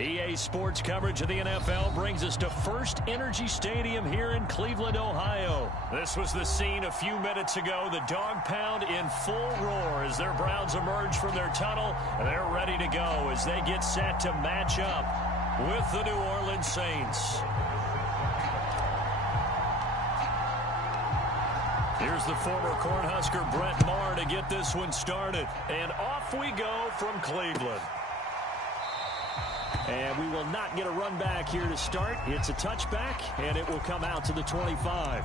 EA Sports coverage of the NFL brings us to First Energy Stadium here in Cleveland, Ohio. This was the scene a few minutes ago. The dog pound in full roar as their Browns emerge from their tunnel. They're ready to go as they get set to match up with the New Orleans Saints. Here's the former Cornhusker Brett Maher to get this one started. And off we go from Cleveland. And we will not get a run back here to start. It's a touchback, and it will come out to the 25.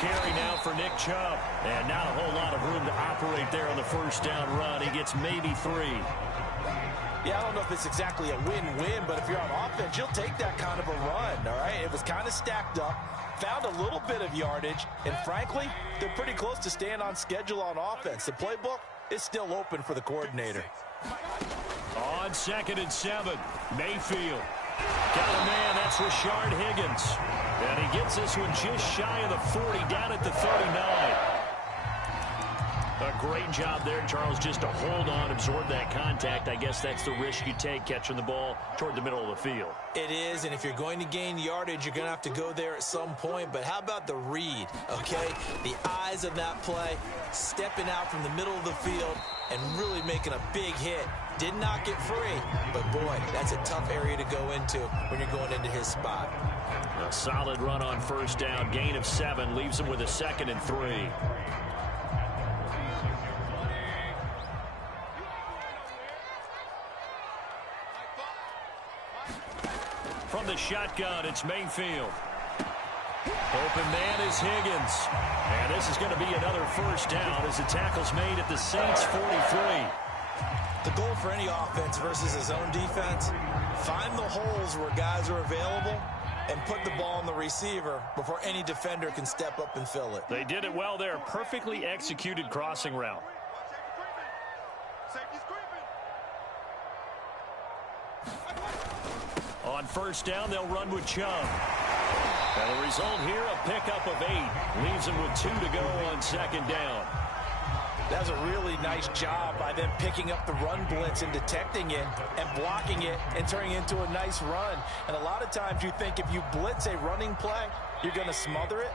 Carry now for Nick Chubb. And not a whole lot of room to operate there on the first down run. He gets maybe 3. Yeah, I don't know if it's exactly a win-win, but if you're on offense, you'll take that kind of a run, all right? It was kind of stacked up, found a little bit of yardage, and frankly, they're pretty close to staying on schedule on offense. The playbook is still open for the coordinator. On 2nd and 7, Mayfield. Got a man, that's Rashard Higgins. And he gets this one just shy of the 40, down at the 39. A great job there, Charles, just to hold on, absorb that contact. I guess that's the risk you take catching the ball toward the middle of the field. It is, and if you're going to gain yardage, you're going to have to go there at some point. But how about the read, okay? The eyes of that play, stepping out from the middle of the field and really making a big hit. Did not get free, but boy, that's a tough area to go into when you're going into his spot. A solid run on first down, gain of 7, leaves him with a 2nd and 3. From the shotgun, it's Mayfield. Open man is Higgins. And this is going to be another first down as the tackle's made at the Saints' 43. The goal for any offense versus his own defense, find the holes where guys are available and put the ball on the receiver before any defender can step up and fill it. They did it well there. Perfectly executed crossing route. On first down, they'll run with Chubb. And the result here, a pickup of 8. Leaves him with 2 to go on 2nd down. That was a really nice job by them picking up the run blitz and detecting it and blocking it and turning it into a nice run. And a lot of times you think if you blitz a running play, you're going to smother it.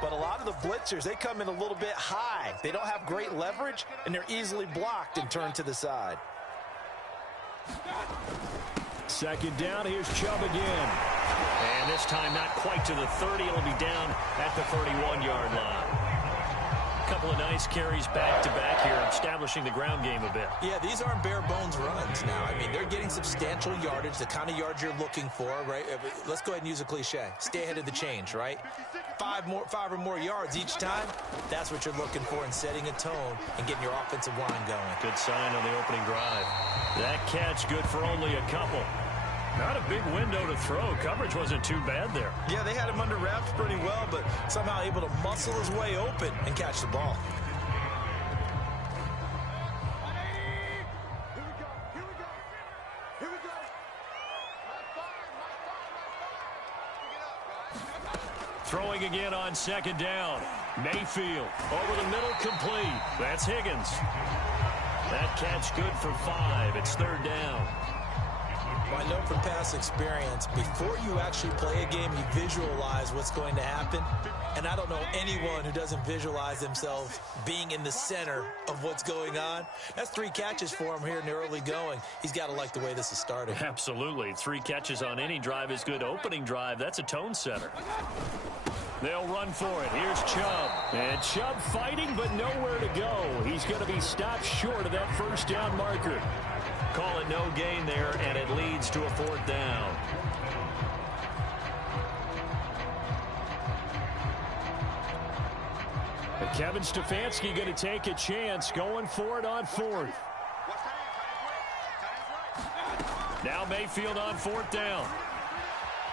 But a lot of the blitzers, they come in a little bit high. They don't have great leverage, and they're easily blocked and turned to the side. 2nd down, here's Chubb again. And this time not quite to the 30. It'll be down at the 31-yard line. Couple of nice carries back-to-back here, establishing the ground game a bit. Yeah, these aren't bare-bones runs now. I mean, they're getting substantial yardage, the kind of yards you're looking for, right? Let's go ahead and use a cliche. Stay ahead of the change, right? 5 or more yards each time, that's what you're looking for in setting a tone and getting your offensive line going. Good sign on the opening drive. That catch good for only a couple. Not a big window to throw. Coverage wasn't too bad there. Yeah, they had him under wraps pretty well, but somehow able to muscle his way open and catch the ball. Throwing again on 2nd down. Mayfield over the middle, complete. That's Higgins. That catch good for 5. It's 3rd down. Well, I know from past experience, before you actually play a game, you visualize what's going to happen. And I don't know anyone who doesn't visualize themselves being in the center of what's going on. That's 3 catches for him here in the early going. He's got to like the way this is starting. Absolutely. 3 catches on any drive is good. Opening drive, that's a tone setter. They'll run for it. Here's Chubb. And Chubb fighting, but nowhere to go. He's going to be stopped short of that first down marker. Call it no gain there, and it leads to a 4th down. And Kevin Stefanski going to take a chance, going for it on 4th. Now Mayfield on 4th down.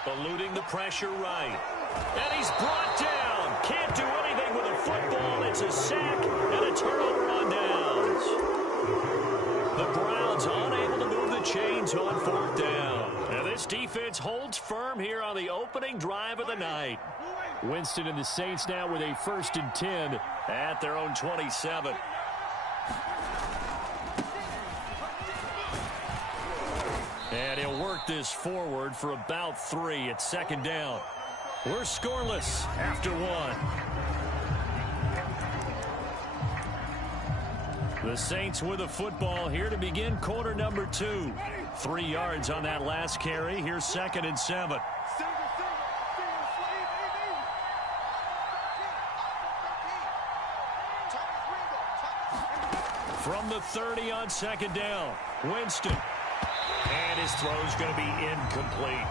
Eluding the pressure right. And he's brought down. Can't do anything with a football. It's a sack and a turnover on downs. The Browns unable to move the chains on 4th down. Now this defense holds firm here on the opening drive of the night. Winston and the Saints now with a 1st and 10 at their own 27. And he'll work this forward for about 3 at 2nd down. We're scoreless after 1. The Saints with the football here to begin quarter number 2. 3 yards on that last carry. Here's 2nd and 7. From the 30 on 2nd down. Winston. And his throw's going to be incomplete.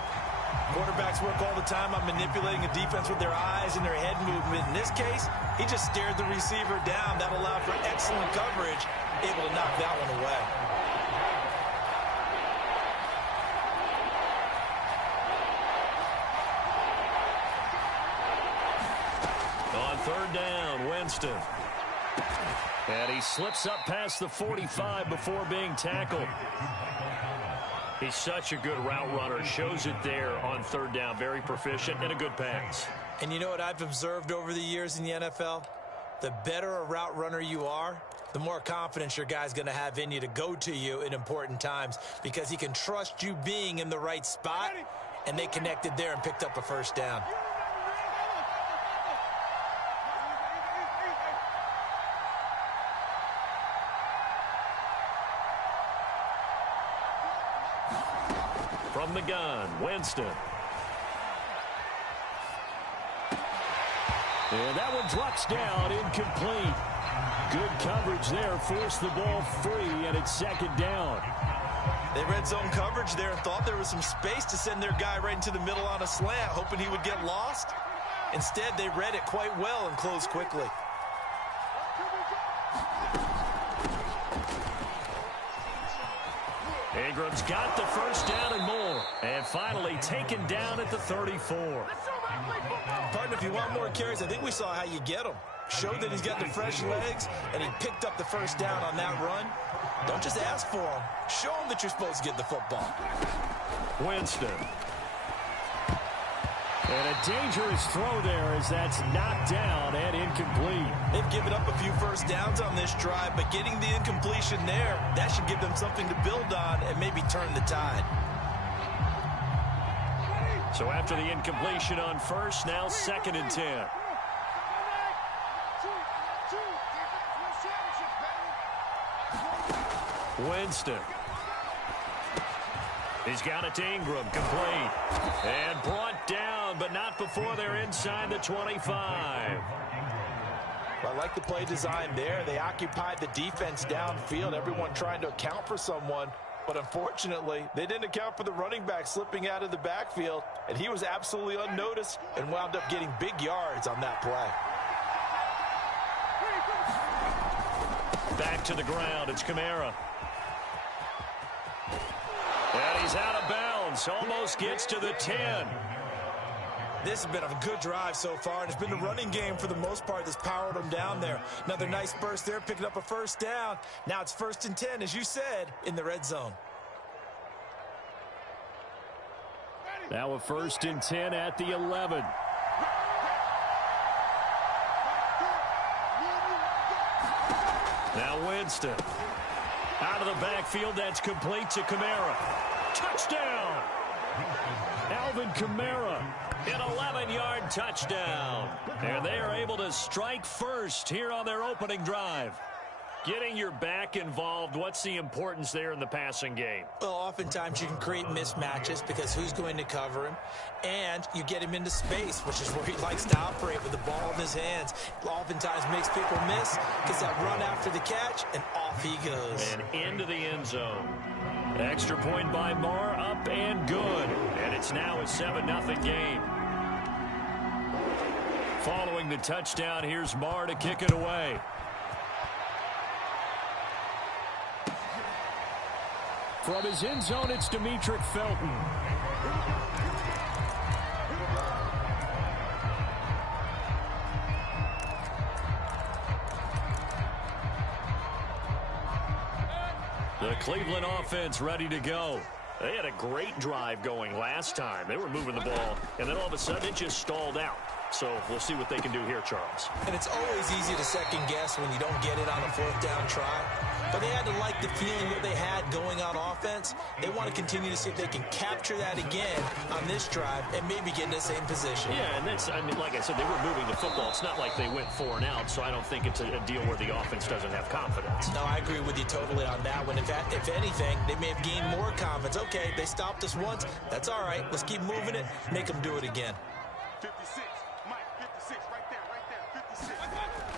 Quarterbacks work all the time on manipulating a defense with their eyes and their head movement. In this case, he just stared the receiver down. That allowed for excellent coverage, able to knock that one away. On 3rd down, Winston. And he slips up past the 45 before being tackled. He's such a good route runner. Shows it there on 3rd down. Very proficient and a good pass. And you know what I've observed over the years in the NFL? The better a route runner you are, the more confidence your guy's going to have in you to go to you in important times because he can trust you being in the right spot, and they connected there and picked up a 1st down. From the gun, Winston. And that one drops down, incomplete. Good coverage there, forced the ball free, and it's 2nd down. They read zone coverage there and thought there was some space to send their guy right into the middle on a slant, hoping he would get lost. Instead, they read it quite well and closed quickly. Ingram's got the 1st down and more. And finally taken down at the 34. Partner, if you want more carries, I think we saw how you get them. Showed that he's got the fresh legs, and he picked up the 1st down on that run. Don't just ask for him. Show him that you're supposed to get the football. Winston. And a dangerous throw there as that's knocked down and incomplete. They've given up a few 1st downs on this drive, but getting the incompletion there, that should give them something to build on and maybe turn the tide. So after the incompletion on 1st, now 2nd and 10. Winston. He's got it to Ingram, complete. And brought down, but not before they're inside the 25. I like the play design there. They occupied the defense downfield, everyone trying to account for someone. But unfortunately, they didn't account for the running back slipping out of the backfield, and he was absolutely unnoticed and wound up getting big yards on that play. Back to the ground, it's Kamara. And he's out of bounds, almost gets to the 10. This has been a good drive so far, and it's been the running game for the most part that's powered them down there. Another nice burst there, picking up a 1st down. Now it's 1st and 10, as you said, in the red zone. Now a 1st and 10 at the 11. Now Winston. Out of the backfield, that's complete to Kamara. Touchdown! Alvin Kamara, an 11-yard touchdown. And they are able to strike first here on their opening drive. Getting your back involved, what's the importance there in the passing game? Well, oftentimes you can create mismatches because who's going to cover him? And you get him into space, which is where he likes to operate with the ball in his hands. Oftentimes makes people miss, gets that run after the catch, and off he goes. And into the end zone. Extra point by Marr, up and good. And it's now a 7-0 game. Following the touchdown, here's Marr to kick it away. From his end zone, it's Demetric Felton. The The Cleveland offense ready to go. They had a great drive going last time. They were moving the ball, and then all of a sudden it just stalled out. So we'll see what they can do here, Charles. And it's always easy to second guess when you don't get it on a fourth down try. But they had to like the feeling that they had going on offense. They want to continue to see if they can capture that again on this drive and maybe get in the same position. Yeah, and that's, I mean, like I said, they were moving the football. It's not like they went 4 and out, so I don't think it's a deal where the offense doesn't have confidence. No, I agree with you totally on that one. In fact, if anything, they may have gained more confidence. Okay, they stopped us once. That's all right. Let's keep moving it. Make them do it again. 56. Mike, 56. Right there. 56.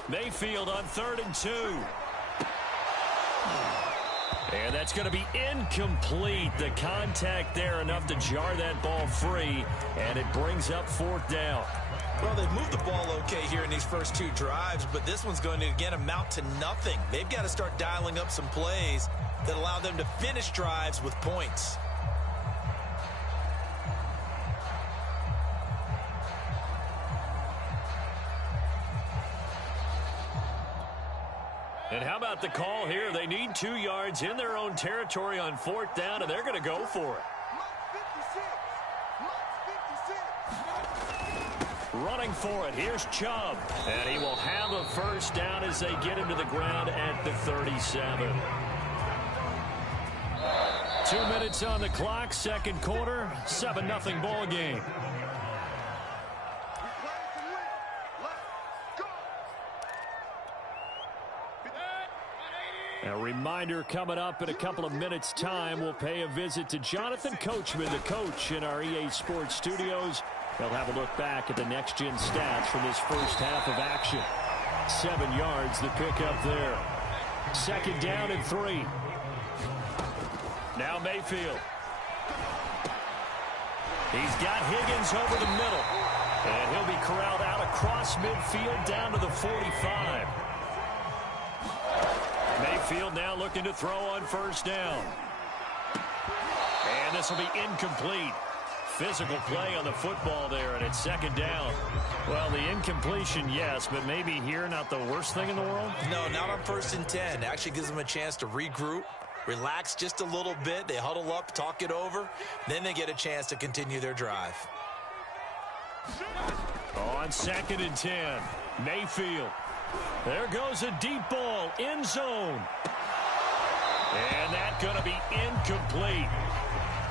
Mayfield on 3rd and 2. And that's going to be incomplete. The contact there enough to jar that ball free, and it brings up 4th down. Well, they've moved the ball okay here in these first 2 drives, but this one's going to, again, amount to nothing. They've got to start dialing up some plays that allow them to finish drives with points. And how about the call here? They need 2 yards in their own territory on 4th down, and they're going to go for it. Running for it. Here's Chubb. And he will have a first down as they get him to the ground at the 37. 2 minutes on the clock, 2nd quarter, 7-0 ball game. A reminder coming up in a couple of minutes' time, we'll pay a visit to Jonathan Coachman, the coach in our EA Sports studios. They'll have a look back at the next-gen stats from this first half of action. 7 yards, the pickup there. 2nd down and 3. Now Mayfield. He's got Higgins over the middle. And he'll be corralled out across midfield down to the 45. Mayfield now looking to throw on 1st down. And this will be incomplete. Physical play on the football there, and it's 2nd down. Well, the incompletion, yes, but maybe here not the worst thing in the world? No, not on 1st and 10. Actually gives them a chance to regroup, relax just a little bit. They huddle up, talk it over. Then they get a chance to continue their drive. On 2nd and 10, Mayfield. There goes a deep ball, end zone. And that's going to be incomplete.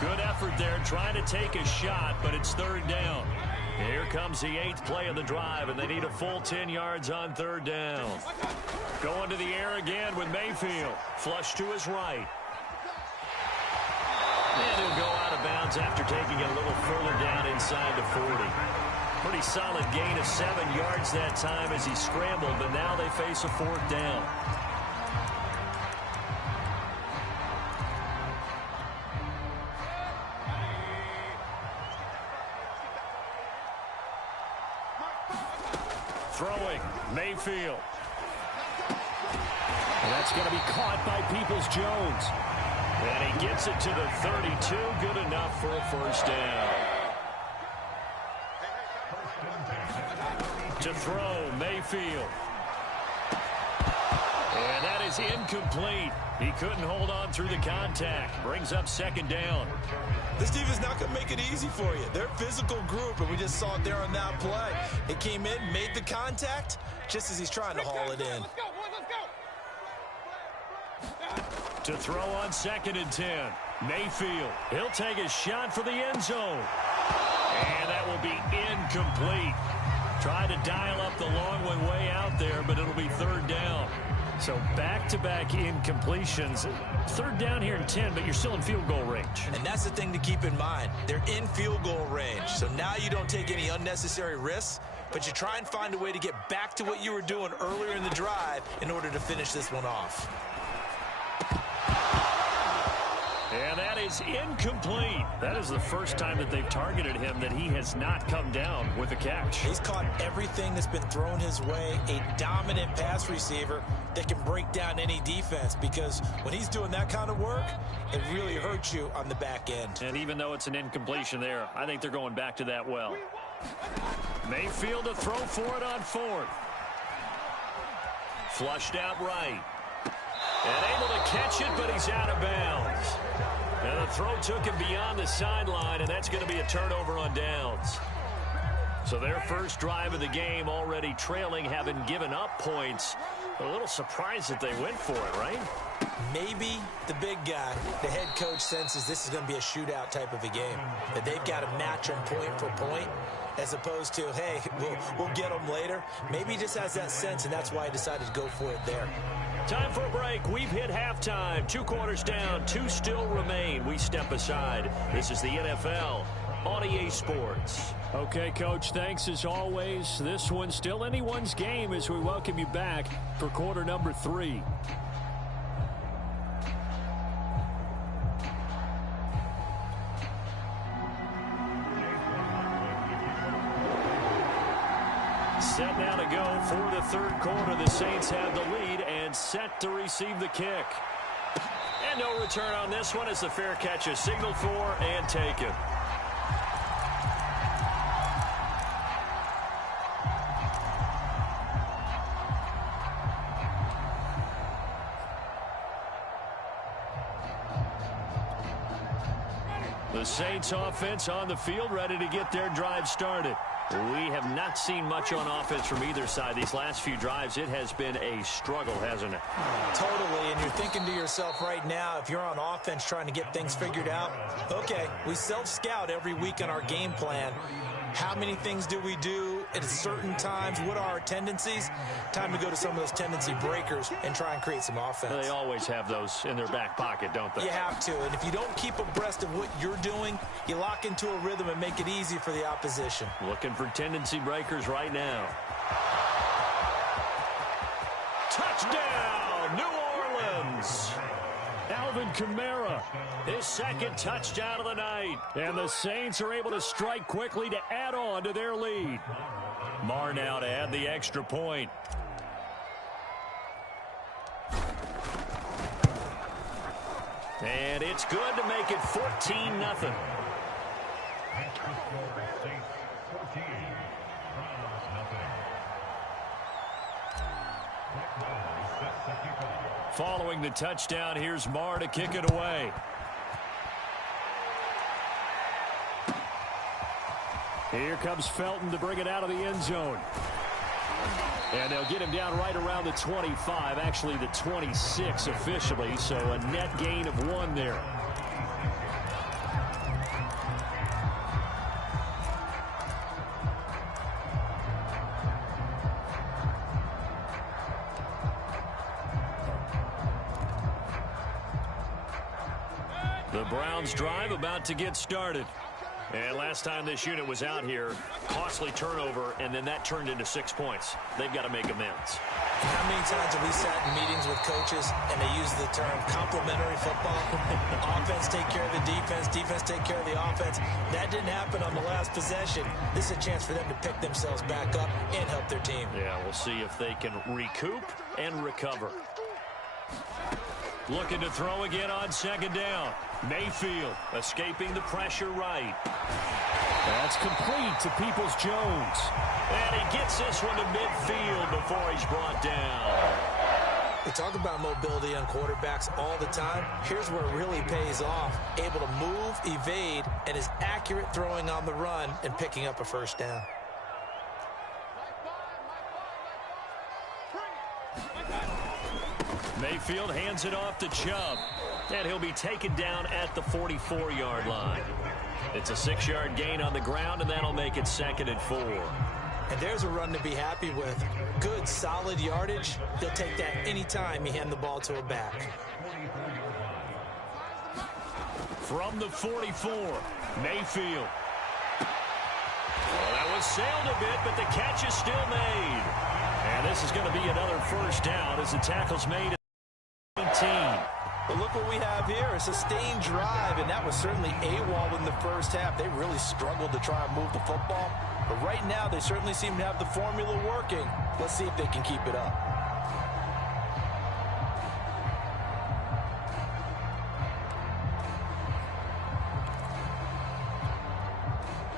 Good effort there, trying to take a shot, but it's 3rd down. Here comes the 8th play of the drive, and they need a full 10 yards on 3rd down. Going to the air again with Mayfield. Flush to his right. And he'll go out of bounds after taking it a little further down inside the 40. Pretty solid gain of 7 yards that time as he scrambled, but now they face a 4th down. Throwing, Mayfield. And that's going to be caught by Peoples-Jones. And he gets it to the 32, good enough for a 1st down. To throw, Mayfield. And that is incomplete. He couldn't hold on through the contact. Brings up 2nd down. This team is not going to make it easy for you. They're a physical group, and we just saw it there on that play. It came in, made the contact, just as he's trying to haul it in. To throw on 2nd and 10. Mayfield. He'll take a shot for the end zone. And that will be incomplete. Tried to dial up the long way out there, but it'll be 3rd down. So back-to-back incompletions. 3rd down here in 10, but you're still in field goal range. And that's the thing to keep in mind. They're in field goal range. So now you don't take any unnecessary risks, but you try and find a way to get back to what you were doing earlier in the drive in order to finish this one off. And that is incomplete. That is the first time that they've targeted him that he has not come down with a catch. He's caught everything that's been thrown his way. A dominant pass receiver that can break down any defense, because when he's doing that kind of work, it really hurts you on the back end. And even though it's an incompletion there, I think they're going back to that well. Mayfield to throw for it on 4th. Flushed out right. And able to catch it, but he's out of bounds. And the throw took him beyond the sideline, and that's going to be a turnover on downs. So their first drive of the game already trailing, having given up points. A little surprised that they went for it, right? Maybe the big guy, the head coach, senses this is going to be a shootout type of a game. That they've got to match them point for point, as opposed to, hey, we'll get them later. Maybe he just has that sense, and that's why he decided to go for it there. Time for a break. We've hit halftime. 2 quarters down. 2 still remain. We step aside. This is the NFL on EA Sports. Okay, Coach, thanks as always. This one's still anyone's game as we welcome you back for quarter number 3. Set now to go for the third quarter. The Saints have the lead and set to receive the kick. And no return on this one as the fair catch is signaled for and taken. The Saints offense on the field, ready to get their drive started. We have not seen much on offense from either side. These last few drives, it has been a struggle, hasn't it? Totally, and you're thinking to yourself right now, if you're on offense trying to get things figured out, okay, we self-scout every week on our game plan. How many things do we do at certain times? What are our tendencies? Time to go to some of those tendency breakers and try and create some offense. They always have those in their back pocket, don't they? You have to, and if you don't keep abreast of what you're doing, you lock into a rhythm and make it easy for the opposition. Looking for tendency breakers right now. Touchdown, New Orleans! Alvin Kamara, His second touchdown of the night. and the Saints are able to strike quickly to add on to their lead. Marr now to add the extra point. And it's good to make it 14-0. Following the touchdown, here's Marr to kick it away. Here comes Felton to bring it out of the end zone. And they'll get him down right around the 25, actually the 26 officially, so a net gain of 1 there. The Browns drive about to get started. And last time this unit was out here, costly turnover, and then that turned into 6 points. They've got to make amends. How many times have we sat in meetings with coaches and they use the term complementary football? Offense take care of the defense, defense take care of the offense. That didn't happen on the last possession. This is a chance for them to pick themselves back up and help their team. Yeah, we'll see if they can recoup and recover. Looking to throw again on second down. Mayfield escaping the pressure right. That's complete to Peoples-Jones. And he gets this one to midfield before he's brought down. We talk about mobility on quarterbacks all the time. Here's where it really pays off. Able to move, evade, and is accurate throwing on the run and picking up a first down. Mayfield hands it off to Chubb. And he'll be taken down at the 44-yard line. It's a 6-yard gain on the ground, and that'll make it 2nd and 4. And there's a run to be happy with. Good, solid yardage. They'll take that any time you hand the ball to a back. From the 44, Mayfield. Well, that was sailed a bit, but the catch is still made. And this is going to be another first down as the tackle's made at 19. But look what we have here, a sustained drive, and that was certainly AWOL in the first half. They really struggled to try and move the football. But right now, they certainly seem to have the formula working. Let's see if they can keep it up.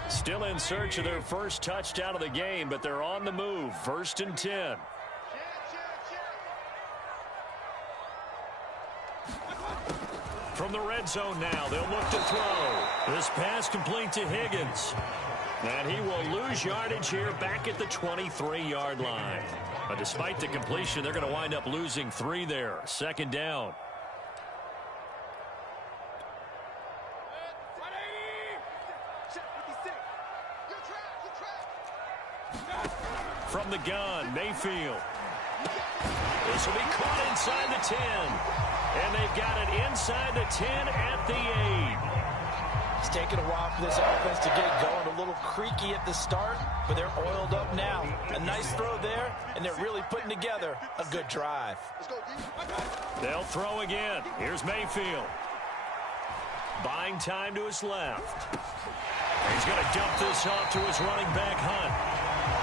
Still in search of their first touchdown of the game, but they're on the move. 1st and 10. from the red zone now. They'll look to throw. This pass complete to Higgins. And he will lose yardage here back at the 23-yard line. But despite the completion, they're going to wind up losing 3 there. Second down. From the gun, Mayfield. This will be caught inside the 10. And they've got it inside the 10 at the 8. It's taken a while for this offense to get going. A little creaky at the start, but they're oiled up now. A nice throw there, and they're really putting together a good drive. They'll throw again. Here's Mayfield. Buying time to his left. He's going to dump this off to his running back, Hunt.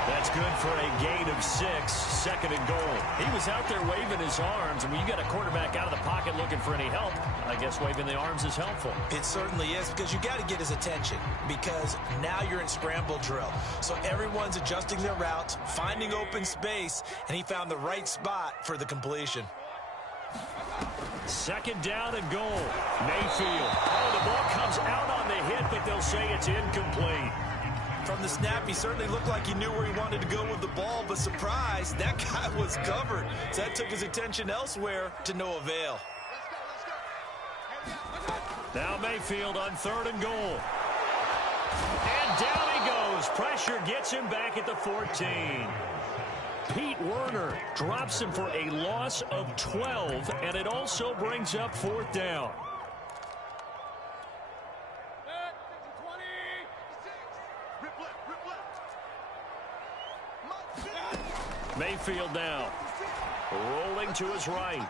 That's good for a gain of 6, 2nd and goal. He was out there waving his arms, and when you got a quarterback out of the pocket looking for any help, I guess waving the arms is helpful. It certainly is, because you got to get his attention, because now you're in scramble drill. So everyone's adjusting their routes, finding open space, and he found the right spot for the completion. 2nd down and goal. Mayfield. Oh, the ball comes out on the hit, but they'll say it's incomplete. From the snap, he certainly looked like he knew where he wanted to go with the ball, but surprise, that guy was covered. So that took his attention elsewhere to no avail. Now Mayfield on 3rd and goal. And down he goes. Pressure gets him back at the 14. Pete Werner drops him for a loss of 12, and it also brings up 4th down. Mayfield now, rolling to his right.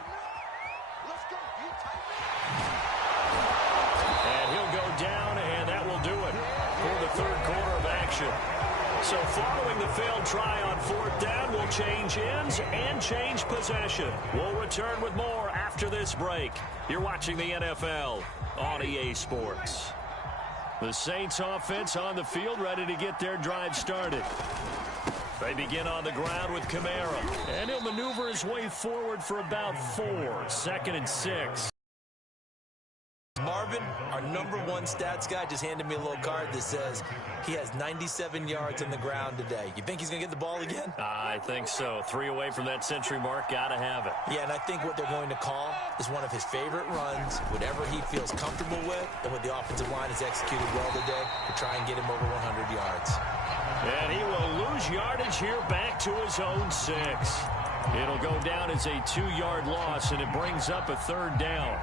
And he'll go down, and that will do it for the 3rd quarter of action. So following the failed try on 4th down, we'll change ends and change possession. We'll return with more after this break. You're watching the NFL on EA Sports. The Saints offense on the field, ready to get their drive started. They begin on the ground with Kamara, and he'll maneuver his way forward for about 4, 2nd and 6. Marvin, our #1 stats guy, just handed me a little card that says he has 97 yards on the ground today. You think he's going to get the ball again? I think so. 3 away from that century mark. Got to have it. Yeah, and I think what they're going to call is one of his favorite runs, whatever he feels comfortable with, and what the offensive line has executed well today to try and get him over 100 yards. And he will lose yardage here back to his own 6. It'll go down as a 2-yard loss, and it brings up a 3rd down.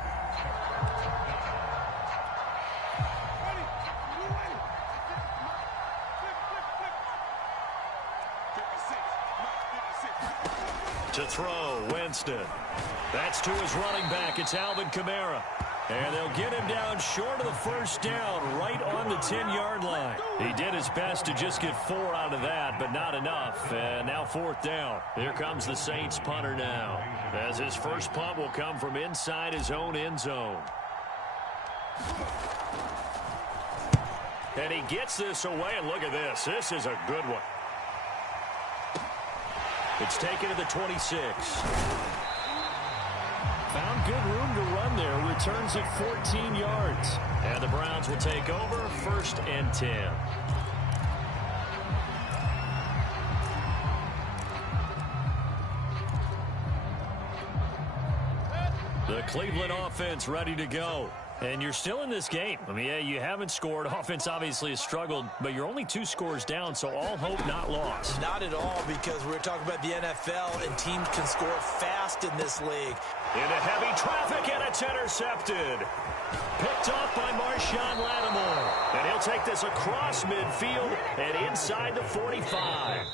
To throw, Winston. That's to his running back. It's Alvin Kamara. And they'll get him down short of the 1st down, right on the 10-yard line. He did his best to just get 4 out of that, but not enough. And now 4th down. Here comes the Saints punter now, as his first punt will come from inside his own end zone. And he gets this away, and look at this. This is a good one. It's taken to the 26. Found good room to run there. Returns it 14 yards. And the Browns will take over 1st and 10. The Cleveland offense ready to go. And you're still in this game. I mean, yeah, you haven't scored. Offense obviously has struggled, but you're only 2 scores down, so all hope not lost. Not at all, because we're talking about the NFL, and teams can score fast in this league. Into heavy traffic, and it's intercepted. Picked off by Marshawn Lattimore. And he'll take this across midfield and inside the 45.